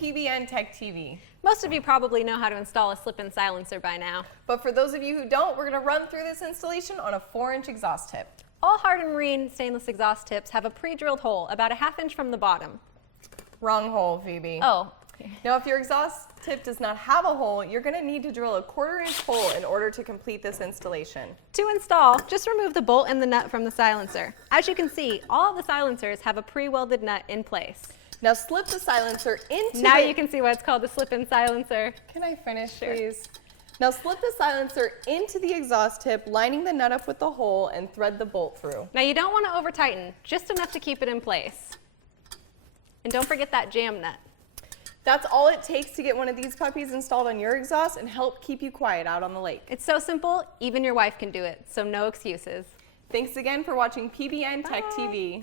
PBN Tech TV. Most of you probably know how to install a slip-in silencer by now. But for those of you who don't, we're going to run through this installation on a 4-inch exhaust tip. All Hardin Marine stainless exhaust tips have a pre-drilled hole about a ½ inch from the bottom. Wrong hole, Phoebe. Oh. Now, if your exhaust tip does not have a hole, you're going to need to drill a 1/4 inch hole in order to complete this installation. To install, just remove the bolt and the nut from the silencer. As you can see, all of the silencers have a pre-welded nut in place. Now slip the silencer into Now you can see why it's called the slip-in silencer. Can I finish, Sure. please? Now slip the silencer into the exhaust tip, lining the nut up with the hole, and thread the bolt through. Now you don't want to over-tighten, just enough to keep it in place. And don't forget that jam nut. That's all it takes to get one of these puppies installed on your exhaust and help keep you quiet out on the lake. It's so simple, even your wife can do it, so no excuses. Thanks again for watching PBN Tech TV.